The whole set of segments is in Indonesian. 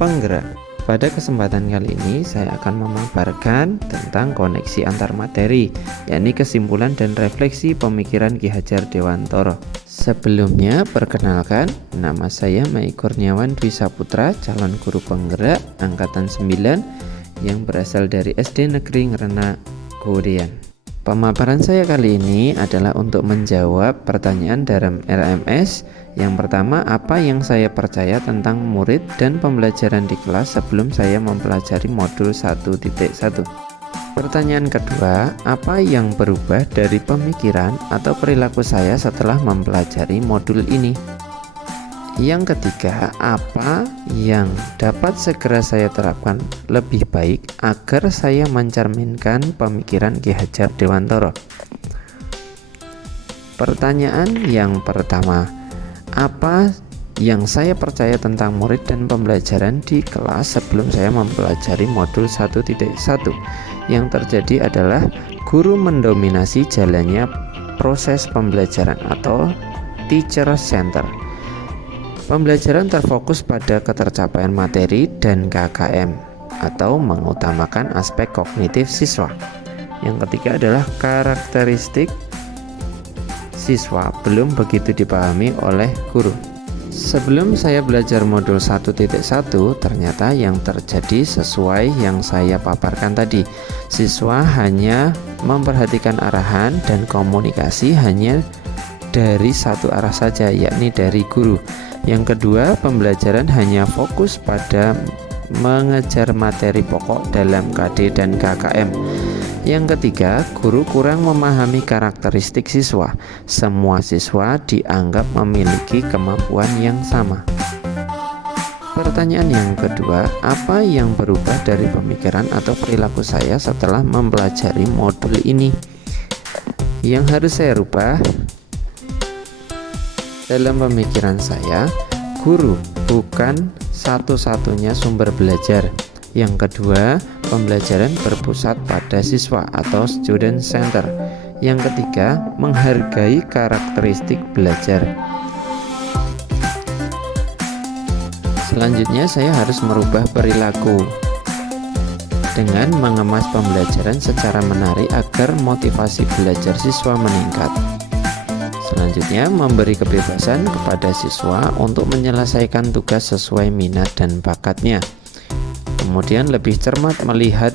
penggerak. Pada kesempatan kali ini saya akan memaparkan tentang koneksi antar materi, yakni kesimpulan dan refleksi pemikiran Ki Hajar Dewantara. Sebelumnya perkenalkan, nama saya Mai Kurniawan Dwi Saputra, calon guru penggerak angkatan 9 yang berasal dari SD Negeri Ngrena Godean. Pemaparan saya kali ini adalah untuk menjawab pertanyaan dalam RMS. Yang pertama, apa yang saya percaya tentang murid dan pembelajaran di kelas sebelum saya mempelajari modul 1.1. Pertanyaan kedua, apa yang berubah dari pemikiran atau perilaku saya setelah mempelajari modul ini? Yang ketiga, apa yang dapat segera saya terapkan lebih baik agar saya mencerminkan pemikiran Ki Hajar Dewantara? Pertanyaan yang pertama, apa yang saya percaya tentang murid dan pembelajaran di kelas sebelum saya mempelajari modul 1.1? Yang terjadi adalah guru mendominasi jalannya proses pembelajaran atau teacher center. Pembelajaran terfokus pada ketercapaian materi dan KKM atau mengutamakan aspek kognitif siswa. Yang ketiga adalah karakteristik siswa belum begitu dipahami oleh guru. Sebelum saya belajar modul 1.1, ternyata yang terjadi sesuai yang saya paparkan tadi. Siswa hanya memperhatikan arahan dan komunikasi hanya dari satu arah saja, yakni dari guru. Yang kedua, pembelajaran hanya fokus pada mengejar materi pokok dalam KD dan KKM. Yang ketiga, guru kurang memahami karakteristik siswa. Semua siswa dianggap memiliki kemampuan yang sama. Pertanyaan yang kedua, apa yang berubah dari pemikiran atau perilaku saya setelah mempelajari modul ini? Yang harus saya rubah dalam pemikiran saya, guru bukan satu-satunya sumber belajar. Yang kedua, pembelajaran berpusat pada siswa atau student center. Yang ketiga, menghargai karakteristik belajar. Selanjutnya, saya harus merubah perilaku dengan mengemas pembelajaran secara menarik agar motivasi belajar siswa meningkat. Selanjutnya, memberi kebebasan kepada siswa untuk menyelesaikan tugas sesuai minat dan bakatnya. Kemudian lebih cermat melihat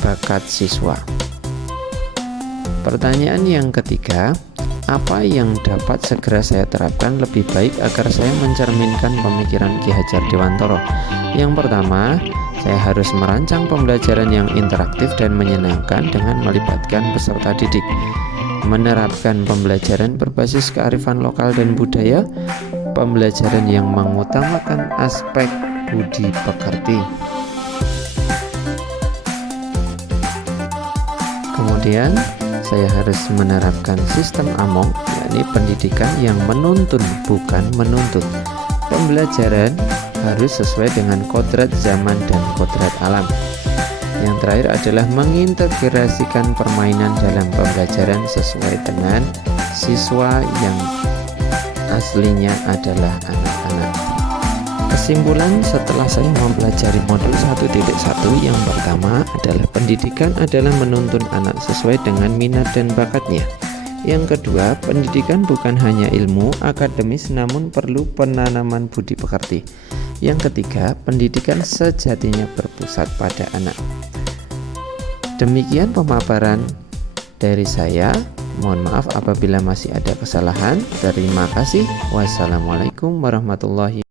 bakat siswa. Pertanyaan yang ketiga, apa yang dapat segera saya terapkan lebih baik agar saya mencerminkan pemikiran Ki Hajar Dewantara? Yang pertama, saya harus merancang pembelajaran yang interaktif dan menyenangkan dengan melibatkan peserta didik. Menerapkan pembelajaran berbasis kearifan lokal dan budaya, pembelajaran yang mengutamakan aspek budi pekerti. Kemudian saya harus menerapkan sistem AMONG, yakni pendidikan yang menuntun bukan menuntut. Pembelajaran harus sesuai dengan kodrat zaman dan kodrat alam. Yang terakhir adalah mengintegrasikan permainan dalam pembelajaran sesuai dengan siswa yang aslinya adalah anak-anak. Kesimpulan setelah saya mempelajari modul 1.1, yang pertama adalah pendidikan adalah menuntun anak sesuai dengan minat dan bakatnya. Yang kedua, pendidikan bukan hanya ilmu akademis namun perlu penanaman budi pekerti. Yang ketiga, pendidikan sejatinya berpusat pada anak. Demikian pemaparan dari saya. Mohon maaf apabila masih ada kesalahan. Terima kasih. Wassalamualaikum warahmatullahi wabarakatuh.